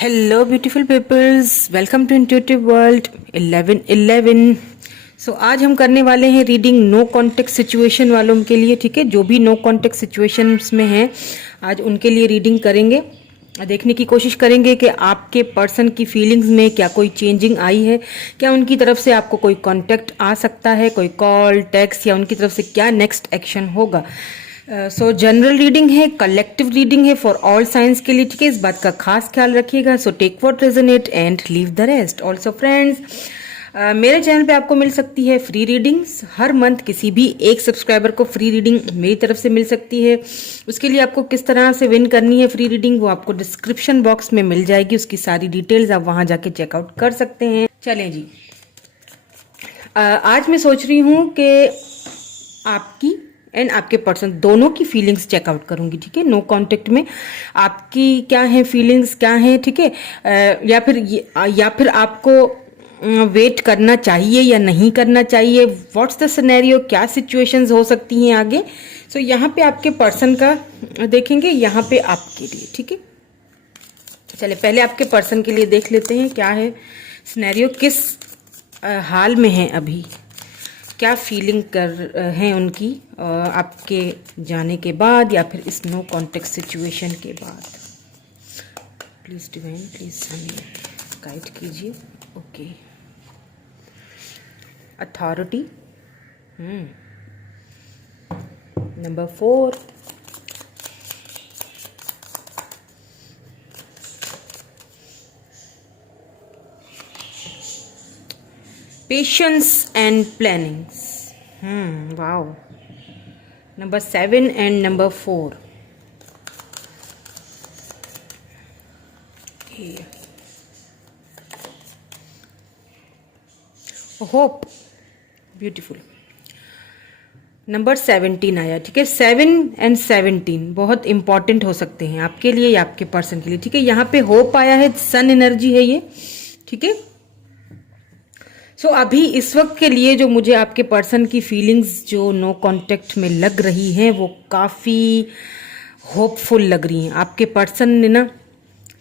Hello beautiful peoples, welcome to intuitive world 1111। So आज हम करने वाले हैं रीडिंग नो कॉन्टेक्स्ट सिचुएशन वालों के लिए। ठीक है, जो भी नो कॉन्टेक्स्ट सिचुएशंस में हैं आज उनके लिए रीडिंग करेंगे। देखने की कोशिश करेंगे कि आपके पर्सन की फीलिंग्स में क्या कोई चेंजिंग आई है, क्या उनकी तरफ से आपको कोई कॉन्टेक्ट आ सकता है, कोई कॉल टेक्स्ट, या उनकी तरफ से क्या नेक्स्ट एक्शन होगा। सो जनरल रीडिंग है, कलेक्टिव रीडिंग है फॉर ऑल साइंस के लिए। ठीक है, इस बात का खास ख्याल रखिएगा। So take what resonate and leave the rest. Also friends, मेरे चैनल पे आपको मिल सकती है फ्री रीडिंग्स। हर मंथ किसी भी एक सब्सक्राइबर को फ्री रीडिंग मेरी तरफ से मिल सकती है। उसके लिए आपको किस तरह से विन करनी है फ्री रीडिंग, वो आपको डिस्क्रिप्शन बॉक्स में मिल जाएगी। उसकी सारी डिटेल्स आप वहां जाके चेकआउट कर सकते हैं। चलें जी, आज मैं सोच रही हूँ कि आपकी एंड आपके पर्सन दोनों की फीलिंग्स चेकआउट करूंगी। ठीक है, नो कांटेक्ट में आपकी क्या है, फीलिंग्स क्या है। ठीक है, या फिर आपको वेट करना चाहिए या नहीं करना चाहिए, व्हाट्स द सिनेरियो, क्या सिचुएशंस हो सकती हैं आगे। सो यहाँ पे आपके पर्सन का देखेंगे, यहाँ पे आपके लिए। ठीक है, चले पहले आपके पर्सन के लिए देख लेते हैं क्या है सिनेरियो, किस हाल में है अभी, क्या फीलिंग कर हैं उनकी आपके जाने के बाद या फिर इस नो कॉन्टेक्स्ट सिचुएशन के बाद। प्लीज डिवाइन, प्लीज हमें गाइड कीजिए। Okay, authority, number 4, patience and plannings. Wow, number 7 and number 4। Hope, beautiful. Number 17 आया। ठीक है, 7 एंड 17 बहुत इंपॉर्टेंट हो सकते हैं आपके लिए या आपके पर्सन के लिए। ठीक है, यहाँ पे होप आया है, सन एनर्जी है ये। ठीक है, सो अभी इस वक्त के लिए जो मुझे आपके पर्सन की फीलिंग्स जो नो कांटेक्ट में लग रही हैं वो काफ़ी होपफुल लग रही हैं। आपके पर्सन ने ना,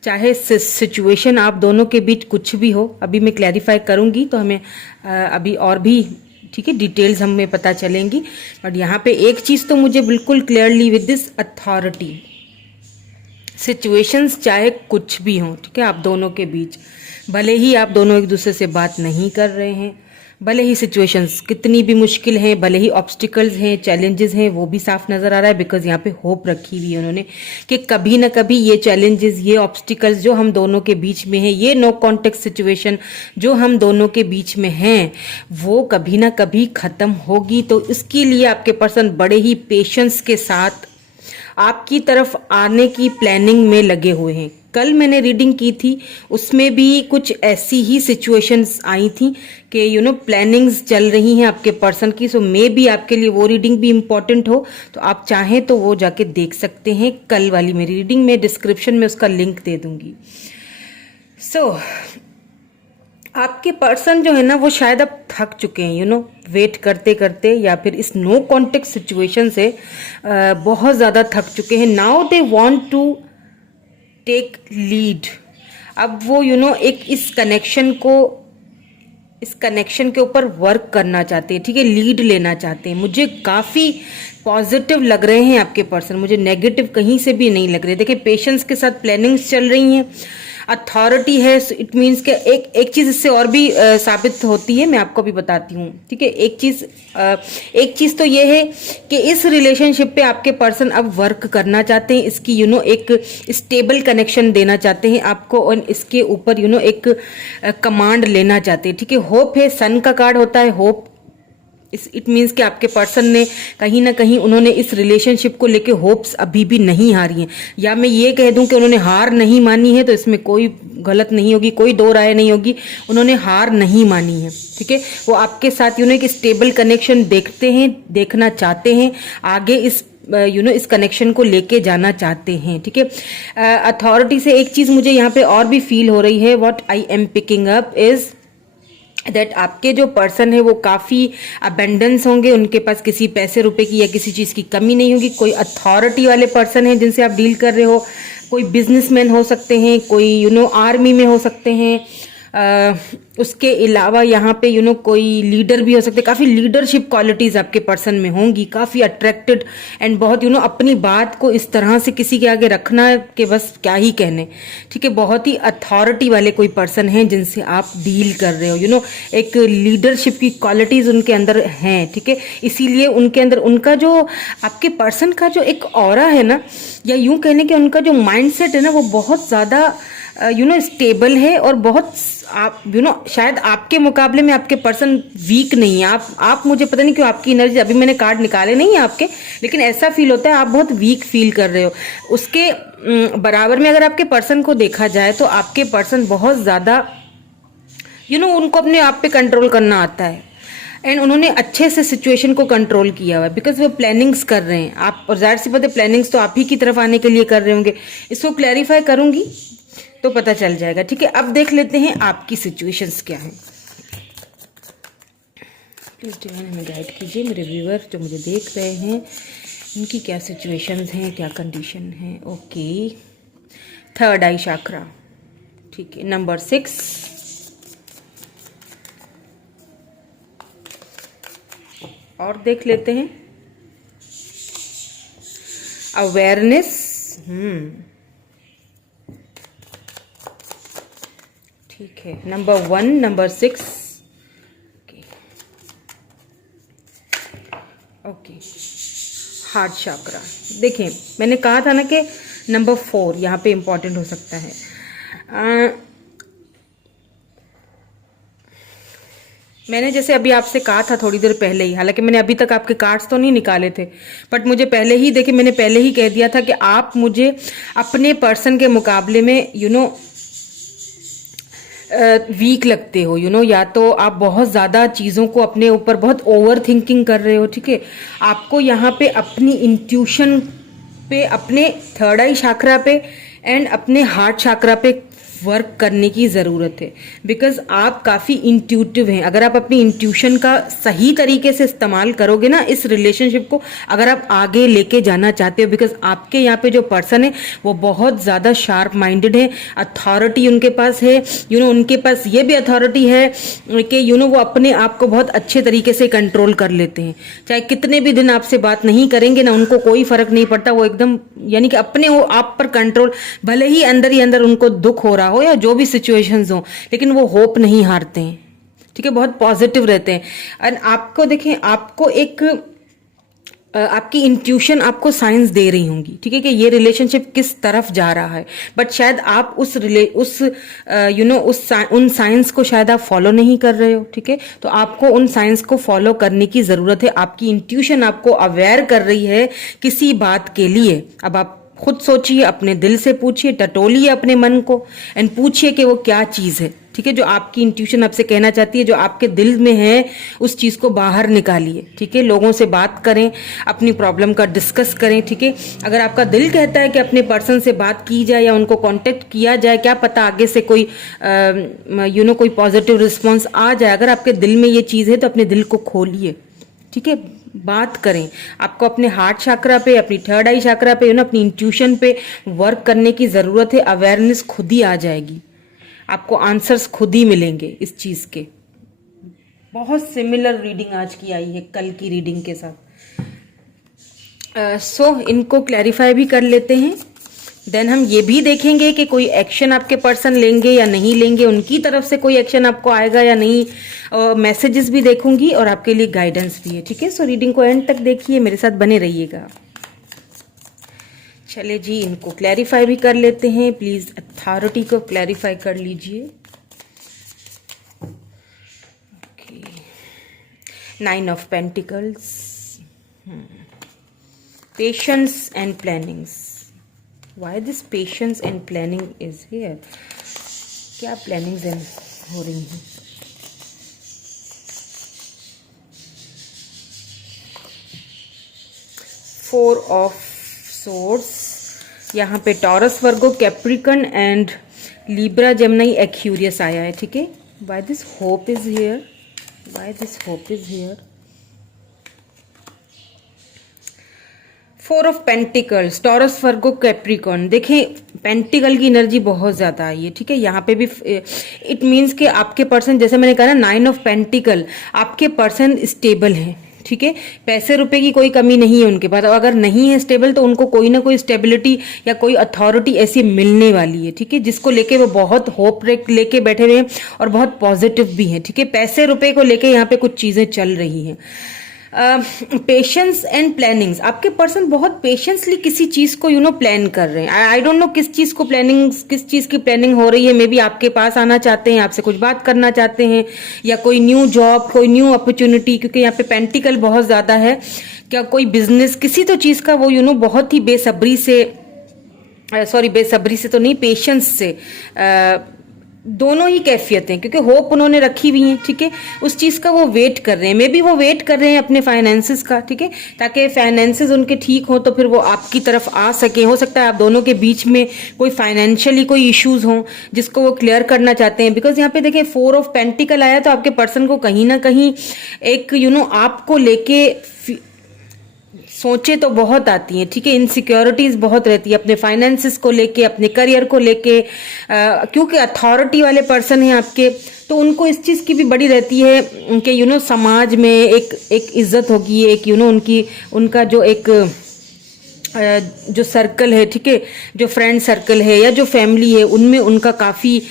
चाहे सिचुएशन आप दोनों के बीच कुछ भी हो, अभी मैं क्लैरिफाई करूंगी तो हमें अभी और भी ठीक है डिटेल्स हमें पता चलेंगी। बट यहाँ पे एक चीज़ तो मुझे बिल्कुल clearly with this authority, situations चाहे कुछ भी हों, ठीक है, आप दोनों के बीच, भले ही आप दोनों एक दूसरे से बात नहीं कर रहे हैं, भले ही सिचुएशंस कितनी भी मुश्किल हैं, भले ही ऑब्स्टिकल्स हैं, चैलेंजेस हैं, वो भी साफ नजर आ रहा है। बिकॉज यहाँ पे होप रखी हुई है उन्होंने कि कभी ना कभी ये चैलेंजेस, ये ऑब्स्टिकल्स जो हम दोनों के बीच में हैं, ये नो कॉन्टेक्स्ट सिचुएशन जो हम दोनों के बीच में हैं, वो कभी ना कभी खत्म होगी। तो इसके लिए आपके पर्सन बड़े ही पेशेंस के साथ आपकी तरफ आने की प्लानिंग में लगे हुए हैं। कल मैंने रीडिंग की थी, उसमें भी कुछ ऐसी ही सिचुएशंस आई थी कि प्लानिंग्स चल रही हैं आपके पर्सन की। सो मे बी आपके लिए वो रीडिंग भी इम्पॉर्टेंट हो, तो आप चाहें तो वो जाके देख सकते हैं। कल वाली मेरी रीडिंग में डिस्क्रिप्शन में उसका लिंक दे दूंगी। सो आपके पर्सन जो है ना वो शायद अब थक चुके हैं, वेट करते करते, या फिर इस नो कॉन्टेक्ट सिचुएशन से बहुत ज़्यादा थक चुके हैं। Now they want to take lead. अब वो एक इस कनेक्शन के ऊपर वर्क करना चाहते हैं। ठीक है, लीड लेना चाहते हैं। मुझे काफ़ी पॉजिटिव लग रहे हैं आपके पर्सन, मुझे नेगेटिव कहीं से भी नहीं लग रहे। देखिए, पेशेंस के साथ प्लानिंग्स चल रही हैं, अथॉरिटी है। इट मीन्स के एक चीज इससे और भी साबित होती है, मैं आपको भी बताती हूँ। ठीक है, एक चीज तो ये है कि इस रिलेशनशिप पे आपके पर्सन अब वर्क करना चाहते हैं, इसकी एक स्टेबल कनेक्शन देना चाहते हैं आपको, और इसके ऊपर एक कमांड लेना चाहते हैं। ठीक है, होप है, सन का कार्ड होता है होप। इट मीन्स कि आपके पर्सन ने कहीं ना कहीं उन्होंने इस रिलेशनशिप को लेके होप्स अभी भी नहीं हारी हैं, या मैं ये कह दूं कि उन्होंने हार नहीं मानी है, तो इसमें कोई गलत नहीं होगी, कोई दो राय नहीं होगी। उन्होंने हार नहीं मानी है। ठीक है, वो आपके साथ एक स्टेबल कनेक्शन देखना चाहते हैं, आगे इस इस कनेक्शन को लेके जाना चाहते हैं। ठीक है, अथॉरिटी से एक चीज मुझे यहाँ पे और भी फील हो रही है, what I am picking up is that आपके जो पर्सन है वो काफ़ी अबेंडेंस होंगे, उनके पास किसी पैसे रुपए की या किसी चीज़ की कमी नहीं होगी। कोई अथॉरिटी वाले पर्सन है जिनसे आप डील कर रहे हो, कोई बिजनेसमैन हो सकते हैं, कोई आर्मी में हो सकते हैं, उसके अलावा यहाँ पे कोई लीडर भी हो सकते हैं। काफ़ी लीडरशिप क्वालिटीज़ आपके पर्सन में होंगी, काफ़ी अट्रैक्टेड एंड बहुत अपनी बात को इस तरह से किसी के आगे रखना कि बस क्या ही कहने, ठीक है। बहुत ही अथॉरिटी वाले कोई पर्सन हैं जिनसे आप डील कर रहे हो, एक लीडरशिप की क्वालिटीज़ उनके अंदर हैं, ठीक है। इसीलिए उनके अंदर उनका जो आपके पर्सन का जो एक ऑरा है ना, या यूं कहने के उनका जो माइंडसेट है ना, वो बहुत ज़्यादा स्टेबल है और बहुत आप शायद आपके मुकाबले में आपके पर्सन वीक नहीं है। आप मुझे पता नहीं क्यों आपकी एनर्जी, अभी मैंने कार्ड निकाले नहीं है आपके, लेकिन ऐसा फील होता है आप बहुत वीक फील कर रहे हो। उसके बराबर में अगर आपके पर्सन को देखा जाए तो आपके पर्सन बहुत ज़्यादा उनको अपने आप पे कंट्रोल करना आता है एंड उन्होंने अच्छे से सिचुएशन को कंट्रोल किया हुआ है, बिकॉज वो प्लानिंग्स कर रहे हैं। आप और जाहिर सी बात है प्लानिंग्स तो आप ही की तरफ आने के लिए कर रहे होंगे। इसको क्लैरिफाई करूंगी तो पता चल जाएगा, ठीक है। अब देख लेते हैं आपकी सिचुएशंस क्या हैं। प्लीज डिवाइन हमें गाइड कीजिए, मेरे व्यूअर जो मुझे देख रहे हैं उनकी क्या सिचुएशंस हैं, क्या कंडीशन है। ओके, थर्ड आई चक्रा, ठीक है। नंबर 6, और देख लेते हैं अवेयरनेस। ठीक है, नंबर 1, नंबर 6, ओके। हार्ट चक्रा, देखिए मैंने कहा था ना कि नंबर 4 यहाँ पे इंपॉर्टेंट हो सकता है। मैंने जैसे अभी आपसे कहा था थोड़ी देर पहले ही, हालांकि मैंने अभी तक आपके कार्ड्स तो नहीं निकाले थे, बट मुझे पहले ही देखिए मैंने पहले ही कह दिया था कि आप मुझे अपने पर्सन के मुकाबले में वीक लगते हो, या तो आप बहुत ज़्यादा चीज़ों को अपने ऊपर बहुत ओवर थिंकिंग कर रहे हो, ठीक है। आपको यहाँ पे अपनी इंट्यूशन पे, अपने थर्ड आई चक्रा पे एंड अपने हार्ट चक्रा पे वर्क करने की ज़रूरत है, बिकॉज आप काफ़ी इंट्यूटिव हैं। अगर आप अपनी इंट्यूशन का सही तरीके से इस्तेमाल करोगे ना इस रिलेशनशिप को, अगर आप आगे लेके जाना चाहते हो, बिकॉज आपके यहाँ पे जो पर्सन है वो बहुत ज़्यादा शार्प माइंडेड है, अथॉरिटी उनके पास है, उनके पास ये भी अथॉरिटी है कि वो अपने आप को बहुत अच्छे तरीके से कंट्रोल कर लेते हैं। चाहे कितने भी दिन आपसे बात नहीं करेंगे ना, उनको कोई फर्क नहीं पड़ता, वो एकदम यानी कि अपने वो आप पर कंट्रोल, भले ही अंदर उनको दुख हो रहा हो या जो भी सिचुएशंस हो, लेकिन वो होप नहीं हारते हैं, ठीक है। बहुत पॉजिटिव रहते हैं। और आपको देखें, आपको एक आपकी इंट्यूशन आपको साइंस दे रही होंगी, ठीक है, कि ये रिलेशनशिप किस तरफ जा रहा है, बट शायद आप उन साइंस को शायद आप फॉलो नहीं कर रहे हो, ठीक है। तो आपको उन साइंस को फॉलो करने की जरूरत है। आपकी इंट्यूशन आपको अवेयर कर रही है किसी बात के लिए। अब आप खुद सोचिए, अपने दिल से पूछिए, टटोलिए अपने मन को एंड पूछिए कि वो क्या चीज़ है, ठीक है, जो आपकी इंट्यूशन आपसे कहना चाहती है, जो आपके दिल में है, उस चीज़ को बाहर निकालिए, ठीक है। लोगों से बात करें, अपनी प्रॉब्लम का डिस्कस करें, ठीक है। अगर आपका दिल कहता है कि अपने पर्सन से बात की जाए या उनको कांटेक्ट किया जाए, क्या पता आगे से कोई कोई पॉजिटिव रिस्पॉन्स आ जाए। अगर आपके दिल में ये चीज़ है तो अपने दिल को खोलिए, ठीक है, बात करें। आपको अपने हार्ट चक्रा पे, अपनी थर्ड आई चक्रा पे, अपनी इंट्यूशन पे वर्क करने की ज़रूरत है। अवेयरनेस खुद ही आ जाएगी, आपको आंसर्स खुद ही मिलेंगे इस चीज़ के। बहुत सिमिलर रीडिंग आज की आई है कल की रीडिंग के साथ। इनको क्लैरिफाई भी कर लेते हैं। देन हम ये भी देखेंगे कि कोई एक्शन आपके पर्सन लेंगे या नहीं लेंगे, उनकी तरफ से कोई एक्शन आपको आएगा या नहीं। मैसेजेस भी देखूंगी और आपके लिए गाइडेंस भी है, ठीक है। रीडिंग को एंड तक देखिए, मेरे साथ बने रहिएगा। चले जी, इनको क्लैरिफाई भी कर लेते हैं। प्लीज अथॉरिटी को क्लैरिफाई कर लीजिए। Okay, 9 of pentacles, patience and plannings. Why this patience and planning is here? क्या प्लानिंग्स हो रही हैं? फोर ऑफ सोर्ड्स, यहाँ पे taurus, Virgo, Capricorn and Libra, Gemini, Aquarius आया है, ठीक है। Why this hope is here? Why this hope is here? Four of pentacles, taurus, Virgo, Capricorn. देखें पेंटिकल की एनर्जी बहुत ज्यादा आई है, ठीक है। यहाँ पे भी इट मीन्स कि आपके पर्सन, जैसे मैंने कहा ना, 9 ऑफ पेंटिकल, आपके पर्सन स्टेबल है, ठीक है। पैसे रुपए की कोई कमी नहीं है उनके पास, अगर नहीं है स्टेबल तो उनको कोई ना कोई स्टेबिलिटी या कोई अथॉरिटी ऐसी मिलने वाली है, ठीक है, जिसको लेके वो बहुत होप लेके बैठे हुए हैं और बहुत पॉजिटिव भी हैं, ठीक है। पैसे रुपए को लेके यहाँ पे कुछ चीजें चल रही हैं। पेशेंस एंड प्लानिंग्स, आपके पर्सन बहुत पेशेंसली किसी चीज को प्लान कर रहे हैं। आई डोंट नो किस चीज को प्लानिंग, किस चीज की प्लानिंग हो रही है। मे बी आपके पास आना चाहते हैं, आपसे कुछ बात करना चाहते हैं, या कोई न्यू जॉब, कोई न्यू अपॉर्चुनिटी, क्योंकि यहाँ पे पेंटिकल बहुत ज्यादा है। क्या कोई बिजनेस, किसी तो चीज का वो बहुत ही बेसब्री से, सॉरी बेसब्री से तो नहीं, पेशेंस से, दोनों ही कैफियतें, क्योंकि होप उन्होंने रखी हुई है, ठीक है। उस चीज का वो वेट कर रहे हैं, मे बी वो वेट कर रहे हैं अपने फाइनेंसेस का, ठीक है, ताकि फाइनेंसेस उनके ठीक हो तो फिर वो आपकी तरफ आ सके। हो सकता है आप दोनों के बीच में कोई फाइनेंशियली कोई इश्यूज हों जिसको वो क्लियर करना चाहते हैं। बिकॉज यहाँ पे देखें 4 ऑफ पेंटिकल आया, तो आपके पर्सन को कहीं ना कहीं एक आपको लेके सोचे तो बहुत आती हैं, ठीक है। इनसिक्योरिटीज बहुत रहती है अपने फाइनेंसेस को लेके, अपने करियर को लेके, क्योंकि अथॉरिटी वाले पर्सन हैं आपके, तो उनको इस चीज की भी बड़ी रहती है कि समाज में एक इज्जत होगी, एक उनका जो एक जो सर्कल है, ठीक है, जो फ्रेंड सर्कल है या जो फैमिली है, उनमें उनका काफी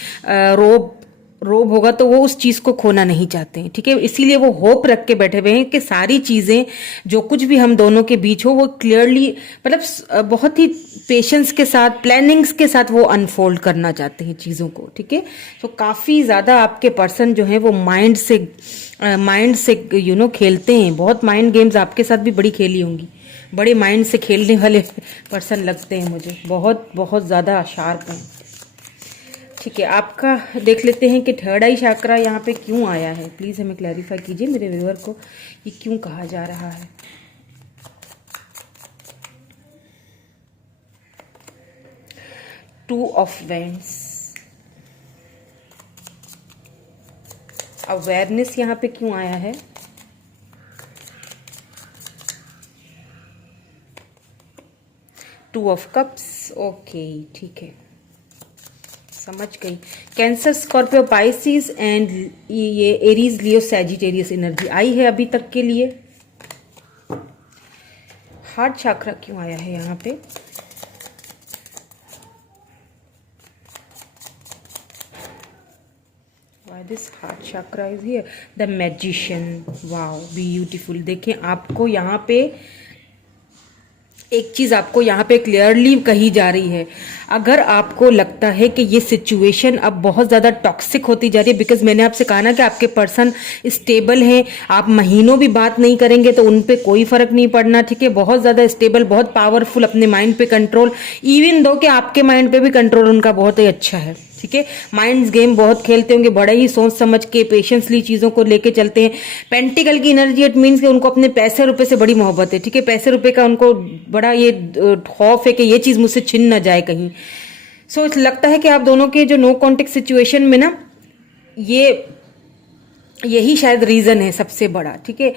रोब होगा, तो वो उस चीज को खोना नहीं चाहते हैं, ठीक है। इसीलिए वो होप रख के बैठे हुए हैं कि सारी चीजें जो कुछ भी हम दोनों के बीच हो वो क्लियरली, मतलब बहुत ही पेशेंस के साथ, प्लानिंग्स के साथ वो अनफोल्ड करना चाहते हैं चीजों को, ठीक है। तो काफी ज्यादा आपके पर्सन जो है वो माइंड से खेलते हैं। बहुत माइंड गेम्स आपके साथ भी बड़ी खेली होंगी, बड़े माइंड से खेलने वाले पर्सन लगते हैं मुझे, बहुत बहुत ज्यादा शार्प हैं, ठीक है। आपका देख लेते हैं कि थर्ड आई चक्रा यहाँ पे क्यों आया है। प्लीज हमें क्लैरिफाई कीजिए मेरे व्यूअर को, ये क्यों कहा जा रहा है। टू ऑफ वेंड्स, अवेयरनेस यहाँ पे क्यों आया है। टू ऑफ कप्स, ओके, ठीक है, समझ गई। कैंसर, स्कॉर्पियो, पाइसिस एंड ये एरीज, लियो, सैजिटेरियस एनर्जी आई है अभी तक के लिए। हार्ट चक्रा क्यों आया है यहाँ पे। Why this heart chakra is here? The magician, wow, beautiful। देखें आपको यहाँ पे एक चीज आपको यहाँ पे क्लियरली कही जा रही है। अगर आपको लगता है कि ये सिचुएशन अब बहुत ज्यादा टॉक्सिक होती जा रही है, बिकॉज मैंने आपसे कहा ना कि आपके पर्सन स्टेबल हैं, आप महीनों भी बात नहीं करेंगे तो उन पे कोई फर्क नहीं पड़ना, ठीक है। बहुत ज्यादा स्टेबल, बहुत पावरफुल, अपने माइंड पे कंट्रोल, इवन दो कि आपके माइंड पे भी कंट्रोल उनका बहुत ही अच्छा है, ठीक है। माइंड्स गेम बहुत खेलते होंगे, बड़ा ही सोच समझ के पेशेंसली चीजों को लेके चलते हैं। पेंटिकल की एनर्जी, इट मीन्स कि उनको अपने पैसे रुपए से बड़ी मोहब्बत है, ठीक है। पैसे रुपए का उनको बड़ा ये खौफ है कि ये चीज मुझसे छिन ना जाए कहीं। सो लगता है कि आप दोनों के जो नो कॉन्टेक्ट सिचुएशन में ना, यही शायद रीजन है सबसे बड़ा, ठीक है।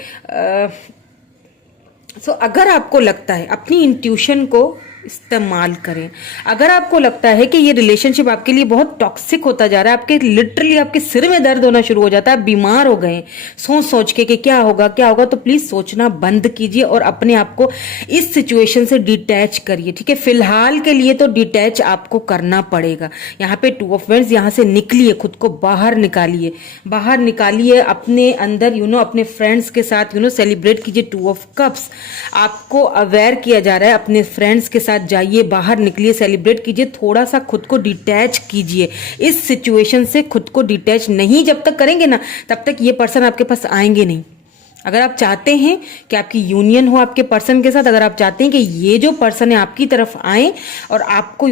सो अगर आपको लगता है, अपनी इंट्यूशन को इस्तेमाल करें। अगर आपको लगता है कि ये रिलेशनशिप आपके लिए बहुत टॉक्सिक होता जा रहा है, आपके लिटरली आपके सिर में दर्द होना शुरू हो जाता है, आप बीमार हो गए सोच सोच के कि क्या होगा क्या होगा, तो प्लीज सोचना बंद कीजिए और अपने आप को इस सिचुएशन से डिटैच करिए, ठीक है। फिलहाल के लिए तो डिटैच आपको करना पड़ेगा। यहाँ पे टू ऑफ वेंड्स, यहाँ से निकलिए, खुद को बाहर निकालिए अपने अंदर, अपने फ्रेंड्स के साथ सेलिब्रेट कीजिए। टू ऑफ कप्स, आपको अवेयर किया जा रहा है, अपने फ्रेंड्स के साथ जाइए, बाहर निकलिए, सेलिब्रेट कीजिए, थोड़ा सा खुद को डिटैच कीजिए इस सिचुएशन से। खुद को डिटैच नहीं जब तक करेंगे ना, तब तक ये पर्सन आपके पास आएंगे नहीं। अगर आप चाहते हैं कि आपकी यूनियन हो आपके पर्सन के साथ, अगर आप चाहते हैं कि ये जो पर्सन है आपकी तरफ आए और आपको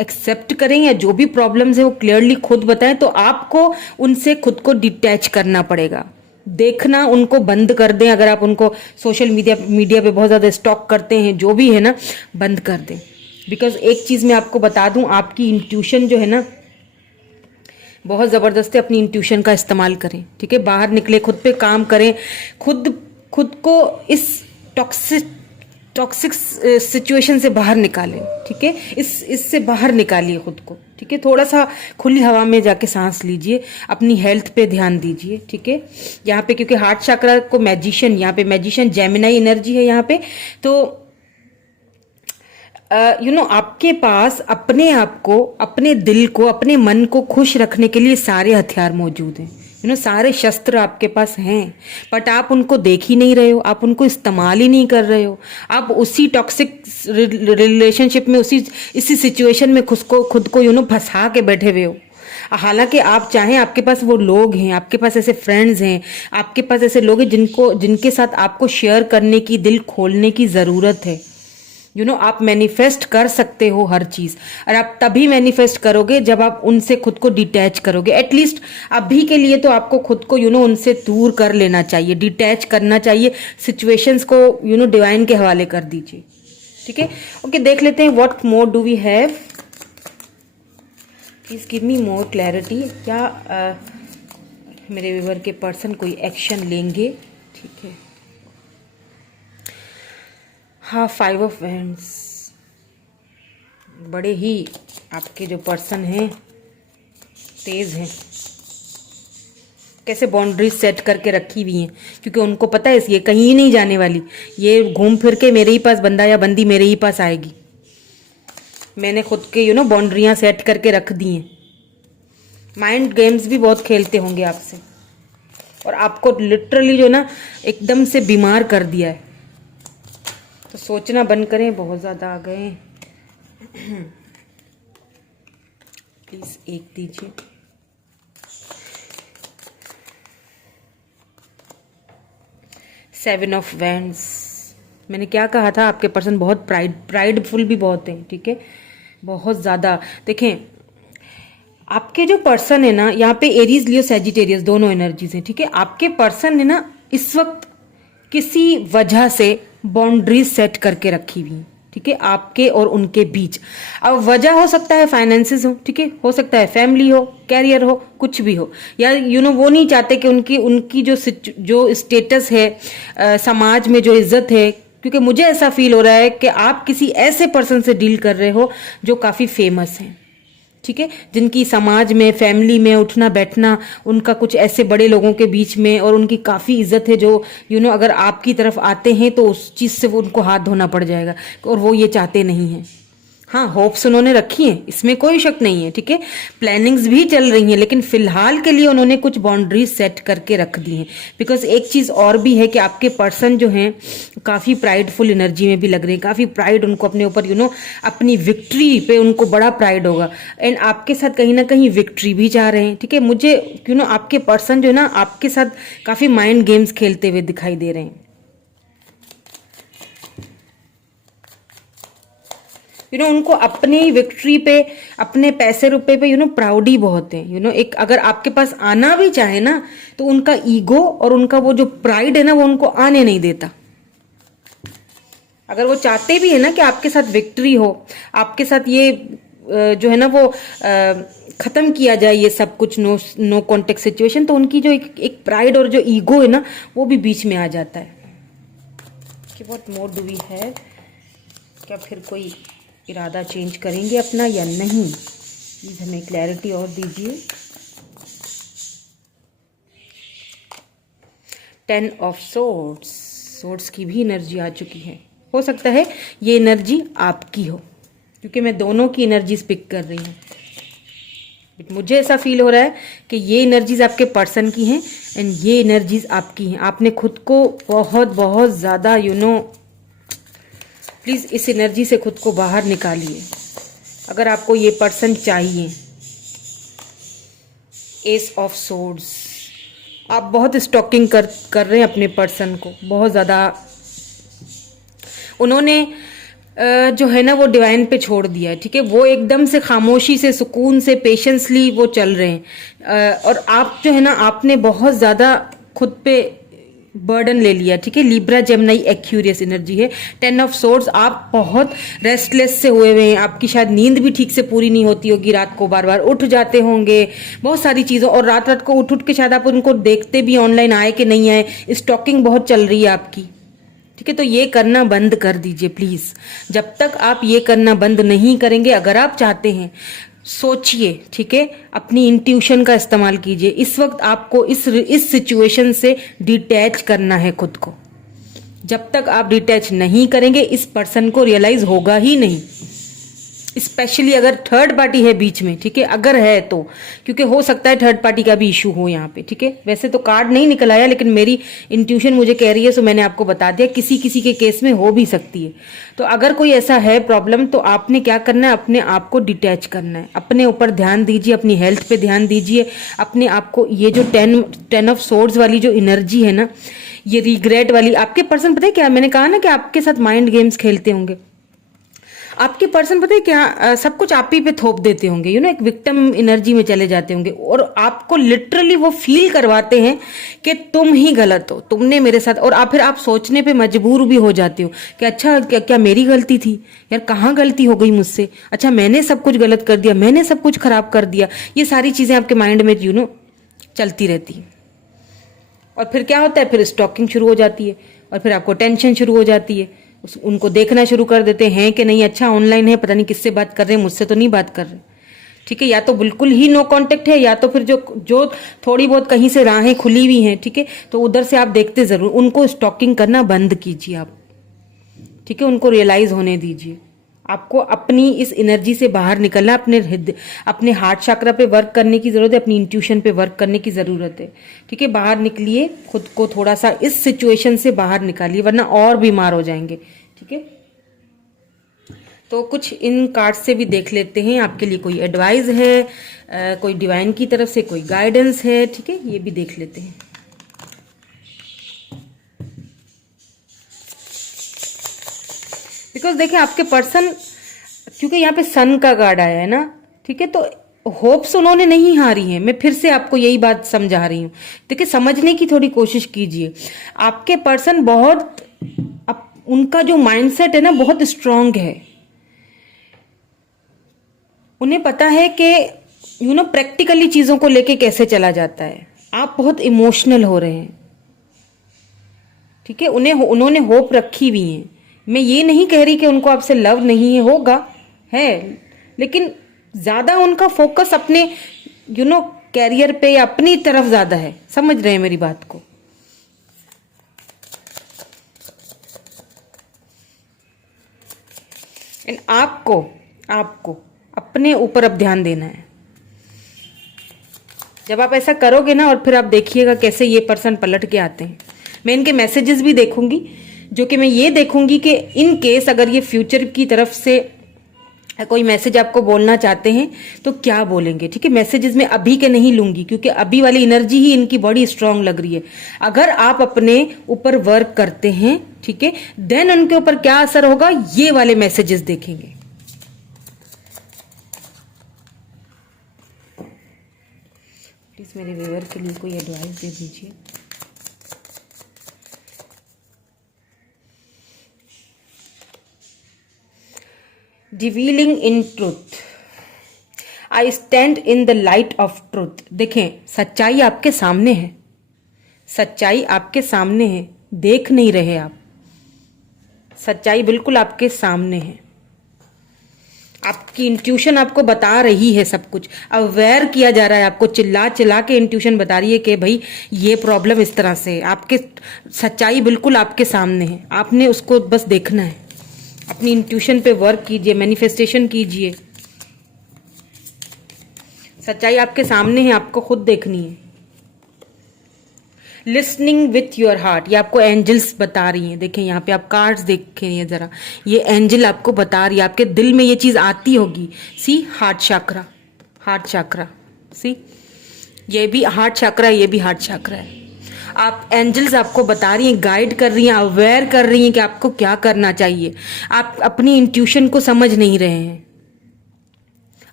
एक्सेप्ट करें, या जो भी प्रॉब्लम्स है वो क्लियरली खुद बताएं, तो आपको उनसे खुद को डिटैच करना पड़ेगा। देखना उनको बंद कर दें। अगर आप उनको सोशल मीडिया पे बहुत ज्यादा स्टॉक करते हैं, जो भी है ना, बंद कर दें। बिकॉज एक चीज मैं आपको बता दूं, आपकी इंट्यूशन जो है ना, बहुत जबरदस्ती अपनी इंट्यूशन का इस्तेमाल करें, ठीक है। बाहर निकले, खुद पे काम करें, खुद को इस टॉक्सिक सिचुएशन से बाहर निकालें, ठीक है। इससे बाहर निकालिए खुद को, ठीक है। थोड़ा सा खुली हवा में जाके सांस लीजिए, अपनी हेल्थ पे ध्यान दीजिए, ठीक है। यहाँ पे क्योंकि हार्ट चक्र को मैजिशियन, यहाँ पे मैजिशियन जेमिनाई एनर्जी है यहाँ पे, तो आपके पास अपने आप को, अपने दिल को, अपने मन को खुश रखने के लिए सारे हथियार मौजूद हैं। सारे शस्त्र आपके पास हैं, बट आप उनको देख ही नहीं रहे हो, आप उनको इस्तेमाल ही नहीं कर रहे हो। आप उसी टॉक्सिक रिलेशनशिप में, इसी सिचुएशन में खुद को फंसा के बैठे हुए हो। हालांकि आप चाहें, आपके पास वो लोग हैं, आपके पास ऐसे फ्रेंड्स हैं, आपके पास ऐसे लोग हैं जिनके साथ आपको शेयर करने की, दिल खोलने की ज़रूरत है। आप मैनिफेस्ट कर सकते हो हर चीज, और आप तभी मैनिफेस्ट करोगे जब आप उनसे खुद को डिटैच करोगे। एटलीस्ट अभी के लिए तो आपको खुद को उनसे दूर कर लेना चाहिए, डिटैच करना चाहिए, सिचुएशंस को डिवाइन के हवाले कर दीजिए, ठीक है। ओके, देख लेते हैं what more do we have. Please give me more clarity. क्या मेरे व्यूअर के पर्सन कोई एक्शन लेंगे, ठीक है। हाँ, 5 ऑफ वैंड्स, बड़े ही आपके जो पर्सन हैं तेज हैं, कैसे बाउंड्रीज सेट करके रखी हुई हैं, क्योंकि उनको पता है ये कहीं नहीं जाने वाली, ये घूम फिर के मेरे ही पास बंदा या बंदी मेरे ही पास आएगी। मैंने खुद के बाउंड्रियां सेट करके रख दी हैं। माइंड गेम्स भी बहुत खेलते होंगे आपसे, और आपको लिटरली एकदम से बीमार कर दिया है। तो सोचना बंद करें, बहुत ज़्यादा आ गए। प्लीज़ एक दीजिए। सेवन ऑफ वैंड्स, मैंने क्या कहा था, आपके पर्सन बहुत प्राइडफुल भी बहुत हैं, ठीक है, बहुत ज़्यादा। देखें, आपके जो पर्सन है ना, यहाँ पे एरीज लियो सैजिटेरियस दोनों एनर्जीज हैं, ठीक है। आपके पर्सन है ना इस वक्त किसी वजह से बाउंड्रीज सेट करके रखी हुई, ठीक है, आपके और उनके बीच। अब वजह हो सकता है फाइनेंसेस हो, ठीक है, हो सकता है फैमिली हो, कैरियर हो, कुछ भी हो, या वो नहीं चाहते कि उनकी जो स्टेटस है समाज में, जो इज्जत है, क्योंकि मुझे ऐसा फील हो रहा है कि आप किसी ऐसे पर्सन से डील कर रहे हो जो काफ़ी फेमस हैं, ठीक है, जिनकी समाज में, फैमिली में उठना बैठना, उनका कुछ ऐसे बड़े लोगों के बीच में, और उनकी काफ़ी इज्जत है, जो अगर आपकी तरफ आते हैं तो उस चीज़ से वो उनको हाथ धोना पड़ जाएगा, और वो ये चाहते नहीं हैं। हाँ, होप्स उन्होंने रखी हैं, इसमें कोई शक नहीं है, ठीक है, प्लानिंग्स भी चल रही हैं, लेकिन फिलहाल के लिए उन्होंने कुछ बाउंड्रीज सेट करके रख दी हैं। बिकॉज एक चीज़ और भी है कि आपके पर्सन जो हैं काफ़ी प्राइडफुल एनर्जी में भी लग रहे हैं, काफ़ी प्राइड उनको अपने ऊपर, अपनी विक्ट्री पे उनको बड़ा प्राइड होगा, एंड आपके साथ कहीं ना कहीं विक्ट्री भी चाह रहे हैं, ठीक है। मुझे आपके पर्सन जो है ना आपके साथ काफ़ी माइंड गेम्स खेलते हुए दिखाई दे रहे हैं। उनको अपनी विक्ट्री पे, अपने पैसे रुपए पे प्राउडी बहुत है। एक अगर आपके पास आना भी चाहे ना, तो उनका ईगो और उनका वो जो प्राइड है ना, वो उनको आने नहीं देता। अगर वो चाहते भी है ना कि आपके साथ विक्ट्री हो, आपके साथ ये जो है ना वो खत्म किया जाए ये सब कुछ, नो कॉन्टेक्ट सिचुएशन, तो उनकी जो एक प्राइड और जो ईगो है ना, वो भी बीच में आ जाता है। कि what more do we have, क्या फिर कोई इरादा चेंज करेंगे अपना या नहीं, प्लीज हमें क्लैरिटी और दीजिए। 10 ऑफ सोर्ड्स की भी एनर्जी आ चुकी है। हो सकता है ये एनर्जी आपकी हो, क्योंकि मैं दोनों की एनर्जीज पिक कर रही हूँ। मुझे ऐसा फील हो रहा है कि ये एनर्जीज आपके पर्सन की हैं एंड ये एनर्जीज आपकी हैं। आपने खुद को बहुत बहुत ज़्यादा प्लीज़ इस एनर्जी से खुद को बाहर निकालिए अगर आपको ये पर्सन चाहिए। एस ऑफ सोर्ड्स, आप बहुत स्टॉकिंग कर रहे हैं अपने पर्सन को, बहुत ज़्यादा। उन्होंने जो है ना वो डिवाइन पे छोड़ दिया है, ठीक है, वो एकदम से खामोशी से, सुकून से, पेशेंसली वो चल रहे हैं, और आप जो है ना आपने बहुत ज़्यादा खुद पे बर्डन ले लिया, ठीक है। लिब्रा जेमिनी एक्यूरियस एनर्जी है। 10 ऑफ सोर्ड्स, आप बहुत रेस्टलेस से हुए हुए हैं, आपकी शायद नींद भी ठीक से पूरी नहीं होती होगी, रात को बार बार उठ जाते होंगे, बहुत सारी चीज़ों, और रात रात को उठ के शायद आप उनको देखते भी ऑनलाइन आए कि नहीं आए, स्टॉकिंग बहुत चल रही है आपकी, ठीक है, तो ये करना बंद कर दीजिए प्लीज। जब तक आप ये करना बंद नहीं करेंगे, अगर आप चाहते हैं, सोचिए, ठीक है, अपनी इंट्यूशन का इस्तेमाल कीजिए। इस वक्त आपको इस सिचुएशन से डिटैच करना है खुद को। जब तक आप डिटैच नहीं करेंगे, इस पर्सन को रियलाइज होगा ही नहीं, स्पेशली अगर थर्ड पार्टी है बीच में, ठीक है, अगर है तो, क्योंकि हो सकता है थर्ड पार्टी का भी इशू हो यहाँ पे, ठीक है। वैसे तो कार्ड नहीं निकल आया, लेकिन मेरी इंट्यूशन मुझे कह रही है, सो मैंने आपको बता दिया, किसी किसी के केस में हो भी सकती है। तो अगर कोई ऐसा है प्रॉब्लम, तो आपने क्या करना है, अपने आप को डिटैच करना है, अपने ऊपर ध्यान दीजिए, अपनी हेल्थ पे ध्यान दीजिए, अपने आप को, ये जो 10 ऑफ सोर्ड्स वाली जो एनर्जी है ना, ये रिग्रेट वाली, आपके पर्सन पता है क्या, मैंने कहा ना कि आपके साथ माइंड गेम्स खेलते होंगे। आपके पर्सन पता है क्या, सब कुछ आप ही पे थोप देते होंगे, एक विक्टिम एनर्जी में चले जाते होंगे, और आपको लिटरली वो फील करवाते हैं कि तुम ही गलत हो, तुमने मेरे साथ, और फिर आप सोचने पे मजबूर भी हो जाते हो कि अच्छा क्या मेरी गलती थी यार, कहाँ गलती हो गई मुझसे, अच्छा मैंने सब कुछ गलत कर दिया, मैंने सब कुछ खराब कर दिया। ये सारी चीजें आपके माइंड में चलती रहती है, और फिर क्या होता है, फिर स्टॉकिंग शुरू हो जाती है, और फिर आपको टेंशन शुरू हो जाती है, उनको देखना शुरू कर देते हैं कि नहीं, अच्छा ऑनलाइन है, पता नहीं किससे बात कर रहे हैं, मुझसे तो नहीं बात कर रहे, ठीक है, या तो बिल्कुल ही नो कांटेक्ट है, या तो फिर जो थोड़ी बहुत कहीं से राहें खुली हुई हैं, ठीक है, तो उधर से आप देखते जरूर। उनको स्टॉकिंग करना बंद कीजिए आप, ठीक है, उनको रियलाइज होने दीजिए। आपको अपनी इस एनर्जी से बाहर निकलना, अपने हार्ट चक्र पे वर्क करने की जरूरत है, अपनी इंट्यूशन पे वर्क करने की जरूरत है, ठीक है। बाहर निकलिए, खुद को थोड़ा सा इस सिचुएशन से बाहर निकालिए, वरना और बीमार हो जाएंगे, ठीक है। तो कुछ इन कार्ड से भी देख लेते हैं, आपके लिए कोई एडवाइस है, कोई डिवाइन की तरफ से कोई गाइडेंस है, ठीक है, ये भी देख लेते हैं। बिकॉज देखिए आपके पर्सन, क्योंकि यहाँ पे सन का कार्ड आया है ना, ठीक है, तो होप्स उन्होंने नहीं हारी हैं। मैं फिर से आपको यही बात समझा रही हूँ, देखिए समझने की थोड़ी कोशिश कीजिए। आपके पर्सन बहुत, उनका जो माइंडसेट है ना, बहुत स्ट्रांग है। उन्हें पता है कि प्रैक्टिकली चीजों को लेके कैसे चला जाता है। आप बहुत इमोशनल हो रहे हैं, ठीक है, उन्होंने होप रखी हुई है। मैं ये नहीं कह रही कि उनको आपसे लव नहीं है, होगा, है, लेकिन ज्यादा उनका फोकस अपने कैरियर पे या अपनी तरफ ज्यादा है। समझ रहे हैं मेरी बात को? एंड आपको अपने ऊपर अब ध्यान देना है। जब आप ऐसा करोगे ना, और फिर आप देखिएगा कैसे ये पर्सन पलट के आते हैं। मैं इनके मैसेजेस भी देखूंगी, जो कि मैं ये देखूंगी कि इन केस अगर ये फ्यूचर की तरफ से कोई मैसेज आपको बोलना चाहते हैं तो क्या बोलेंगे, ठीक है। मैसेजेस में अभी के नहीं लूंगी, क्योंकि अभी वाली एनर्जी ही इनकी बड़ी स्ट्रांग लग रही है। अगर आप अपने ऊपर वर्क करते हैं, ठीक है, देन उनके ऊपर क्या असर होगा, ये वाले मैसेजेस देखेंगे। प्लीज मेरे व्यूअर के लिए कोई एडवाइस दे दीजिए। Dwelling in truth, I stand in the light of truth. देखें, सच्चाई आपके सामने है, सच्चाई आपके सामने है, देख नहीं रहे आप, सच्चाई बिल्कुल आपके सामने है। आपकी इंट्यूशन आपको बता रही है सब कुछ, अवेयर किया जा रहा है आपको, चिल्ला चिल्ला के इंट्यूशन बता रही है कि भाई ये प्रॉब्लम इस तरह से, आपके सच्चाई बिल्कुल आपके सामने है, आपने उसको बस देखना है। अपनी इंट्यूशन पे वर्क कीजिए, मैनिफेस्टेशन कीजिए। सच्चाई आपके सामने है, आपको खुद देखनी है। लिसनिंग विथ योर हार्ट, ये आपको एंजल्स बता रही हैं। देखें यहाँ पे आप कार्ड्स देखें जरा, ये एंजल आपको बता रही है, आपके दिल में ये चीज आती होगी। सी, हार्ट चक्रा, हार्ट चक्रा, सी, ये भी हार्ट चक्रा है, ये भी हार्ट चक्रा है। आप एंजल्स आपको बता रही हैं, गाइड कर रही हैं, अवेयर कर रही हैं कि आपको क्या करना चाहिए। आप अपनी इंट्यूशन को समझ नहीं रहे हैं,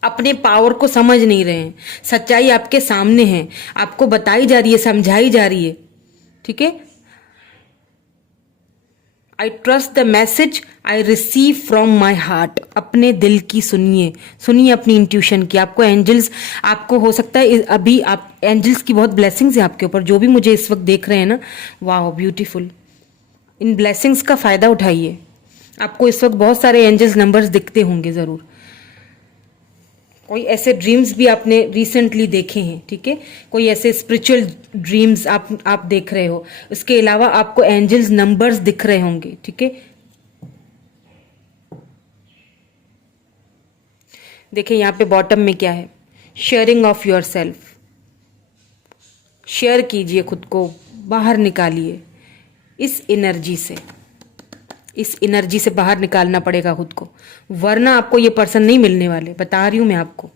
अपने पावर को समझ नहीं रहे हैं। सच्चाई आपके सामने है, आपको बताई जा रही है, समझाई जा रही है, ठीक है। I trust the message I receive from my heart. अपने दिल की सुनिए, सुनिए अपनी इंट्यूशन की। आपको एंजल्स, आपको हो सकता है अभी आप एंजल्स की बहुत ब्लेसिंग्स है आपके ऊपर, जो भी मुझे इस वक्त देख रहे हैं ना, वाह ब्यूटीफुल। इन ब्लेसिंग्स का फ़ायदा उठाइए। आपको इस वक्त बहुत सारे एंजल्स नंबर्स दिखते होंगे ज़रूर। कोई ऐसे ड्रीम्स भी आपने रिसेंटली देखे हैं, ठीक है, कोई ऐसे स्पिरिचुअल ड्रीम्स आप देख रहे हो। उसके अलावा आपको एंजल्स नंबर्स दिख रहे होंगे, ठीक है। देखिए यहाँ पे बॉटम में क्या है, sharing of your self. Share कीजिए खुद को, बाहर निकालिए इस एनर्जी से। इस एनर्जी से बाहर निकालना पड़ेगा खुद को, वरना आपको ये पर्सन नहीं मिलने वाले, बता रही हूँ मैं आपको,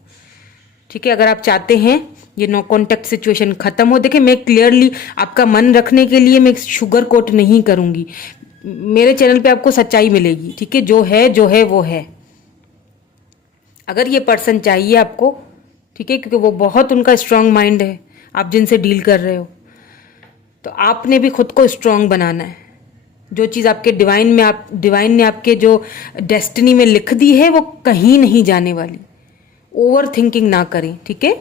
ठीक है। अगर आप चाहते हैं ये नो कांटेक्ट सिचुएशन खत्म हो, देखिए मैं क्लियरली आपका मन रखने के लिए मैं शुगर कोट नहीं करूँगी। मेरे चैनल पे आपको सच्चाई मिलेगी, ठीक है। जो है वो है। अगर ये पर्सन चाहिए आपको, ठीक है, क्योंकि वो बहुत उनका स्ट्रांग माइंड है, आप जिनसे डील कर रहे हो, तो आपने भी खुद को स्ट्रांग बनाना है। जो चीज़ आपके डिवाइन ने आपके जो डेस्टिनी में लिख दी है वो कहीं नहीं जाने वाली। ओवर थिंकिंग ना करें, ठीक है।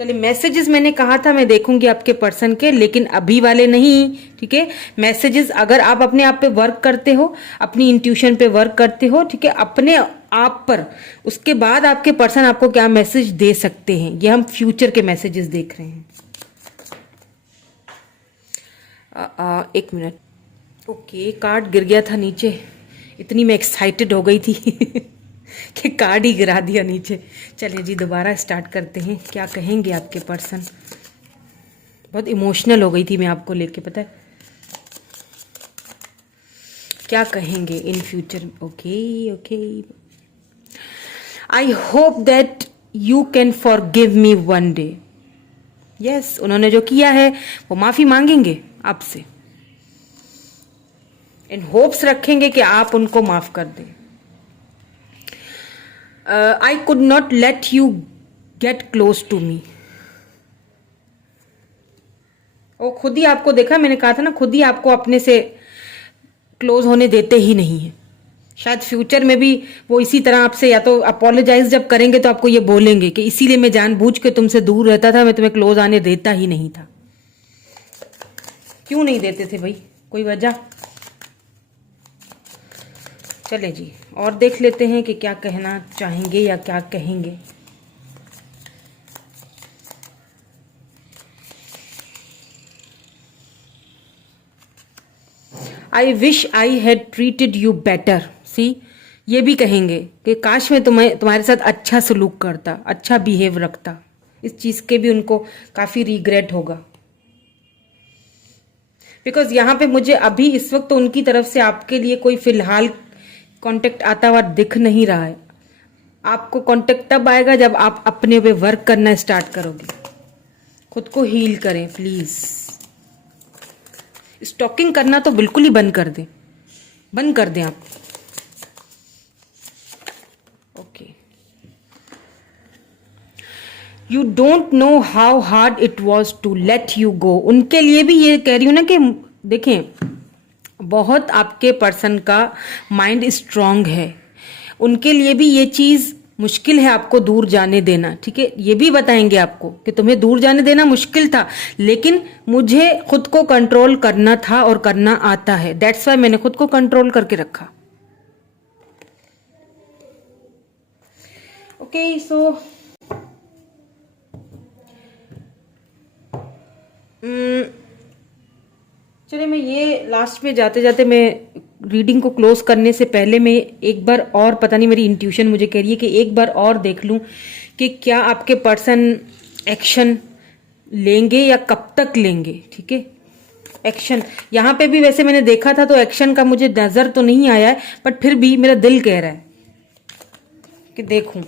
चलिए, मैसेजेस मैंने कहा था मैं देखूंगी आपके पर्सन के, लेकिन अभी वाले नहीं, ठीक है। मैसेजेस अगर आप अपने आप पे वर्क करते हो, अपनी इंट्यूशन पे वर्क करते हो, ठीक है, अपने आप पर, उसके बाद आपके पर्सन आपको क्या मैसेज दे सकते हैं, ये हम फ्यूचर के मैसेजेस देख रहे हैं। एक मिनट, ओके, कार्ड गिर गया था नीचे, इतनी मैं एक्साइटेड हो गई थी कि कार्ड ही गिरा दिया नीचे। चलिए जी, दोबारा स्टार्ट करते हैं। क्या कहेंगे आपके पर्सन? बहुत इमोशनल हो गई थी मैं आपको लेके, पता है क्या कहेंगे in future. Okay, I hope that you can forgive me one day. Yes, उन्होंने जो किया है वो माफी मांगेंगे आपसे, इन होप्स रखेंगे कि आप उनको माफ कर दें। I could not let you get close to me. वो खुद ही आपको, देखा मैंने कहा था ना, खुद ही आपको अपने से क्लोज होने देते ही नहीं है। शायद फ्यूचर में भी वो इसी तरह आपसे या तो अपोलोजाइज जब करेंगे तो आपको ये बोलेंगे कि इसीलिए मैं जानबूझ के तुमसे दूर रहता था, मैं तुम्हें क्लोज आने देता ही नहीं था। क्यों नहीं देते थे भाई, कोई वजह? चले जी, और देख लेते हैं कि क्या कहना चाहेंगे या क्या कहेंगे। I wish I had treated you better. See, ये भी कहेंगे कि काश मैं तुम्हारे साथ अच्छा सलूक करता, अच्छा बिहेव रखता। इस चीज़ के भी उनको काफ़ी रिग्रेट होगा, बिकॉज यहाँ पे मुझे अभी इस वक्त तो उनकी तरफ से आपके लिए कोई फिलहाल कांटेक्ट आता हुआ दिख नहीं रहा है। आपको कांटेक्ट तब आएगा जब आप अपने पे वर्क करना स्टार्ट करोगे। खुद को हील करें प्लीज। स्टॉकिंग करना तो बिल्कुल ही बंद कर दें आप। Okay, you don't know how hard it was to let you go. उनके लिए भी ये कह रही हूं ना कि देखें, बहुत आपके पर्सन का माइंड स्ट्रांग है, उनके लिए भी ये चीज़ मुश्किल है आपको दूर जाने देना, ठीक है। ये भी बताएंगे आपको कि तुम्हें दूर जाने देना मुश्किल था, लेकिन मुझे खुद को कंट्रोल करना था और करना आता है, दैट्स वाई मैंने खुद को कंट्रोल करके रखा। ओके, सो चलिए, मैं ये लास्ट में जाते जाते मैं रीडिंग को क्लोज करने से पहले मैं एक बार और, पता नहीं मेरी इंट्यूशन मुझे कह रही है कि एक बार और देख लूं कि क्या आपके पर्सन एक्शन लेंगे या कब तक लेंगे, ठीक है। एक्शन यहाँ पे भी वैसे मैंने देखा था तो एक्शन का मुझे नजर तो नहीं आया है, बट फिर भी मेरा दिल कह रहा है कि देखूं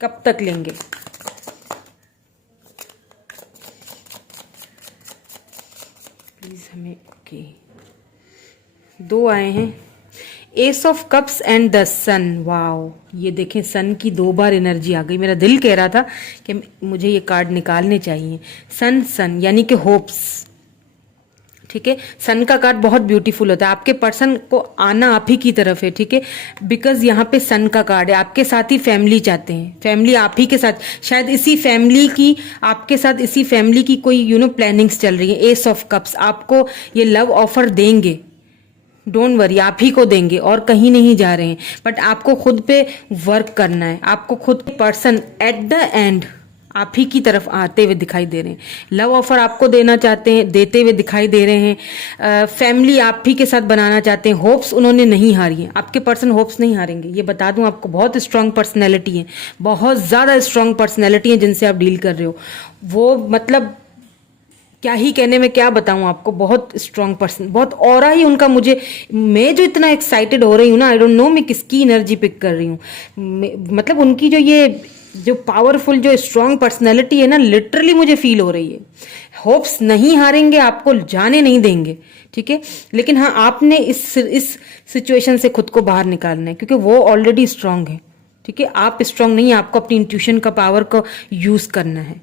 कब तक लेंगे। प्लीज हमें, ओके, दो आए हैं, ace of cups and the sun. Wow, ये देखें, सन की 2 बार एनर्जी आ गई। मेरा दिल कह रहा था कि मुझे ये कार्ड निकालने चाहिए। सन यानी कि होप्स, ठीक है। सन का कार्ड बहुत ब्यूटीफुल होता है, आपके पर्सन को आना आप ही की तरफ है, ठीक है। बिकॉज यहाँ पे सन का कार्ड है, आपके साथ ही फैमिली चाहते हैं, फैमिली आप ही के साथ, शायद इसी फैमिली की, आपके साथ इसी फैमिली की कोई प्लानिंग्स चल रही है। एस ऑफ कप्स आपको ये लव ऑफर देंगे, डोंट वरी, आप ही को देंगे और कहीं नहीं जा रहे हैं। बट आपको खुद पे वर्क करना है, आपको खुद पर्सन एट द एंड आप ही की तरफ आते हुए दिखाई दे रहे हैं। लव ऑफर आपको देना चाहते हैं, देते हुए दिखाई दे रहे हैं। फैमिली आप ही के साथ बनाना चाहते हैं। होप्स उन्होंने नहीं हारी है, आपके पर्सन होप्स नहीं हारेंगे, ये बता दूं आपको। बहुत स्ट्रांग पर्सनैलिटी है, बहुत ज़्यादा स्ट्रांग पर्सनैलिटी है जिनसे आप डील कर रहे हो। वो मतलब क्या ही कहने में, क्या बताऊं आपको, बहुत स्ट्रांग पर्सन, बहुत ऑरा ही उनका मुझे, मैं जो इतना एक्साइटेड हो रही हूँ ना, आई डोंट नो मैं किसकी एनर्जी पिक कर रही हूँ। मतलब उनकी जो पावरफुल, जो स्ट्रांग पर्सनैलिटी है ना, लिटरली मुझे फील हो रही है। होप्स नहीं हारेंगे, आपको जाने नहीं देंगे, ठीक है। लेकिन हाँ, आपने इस सिचुएशन से खुद को बाहर निकालना है, क्योंकि वो ऑलरेडी स्ट्रांग है, ठीक है। आप स्ट्रांग नहीं है, आपको अपनी इंट्यूशन का पावर को यूज करना है,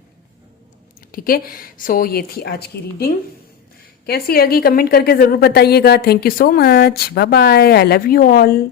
ठीक है। सो ये थी आज की रीडिंग, कैसी लगी कमेंट करके ज़रूर बताइएगा। Thank you so much, bye bye, I love you all.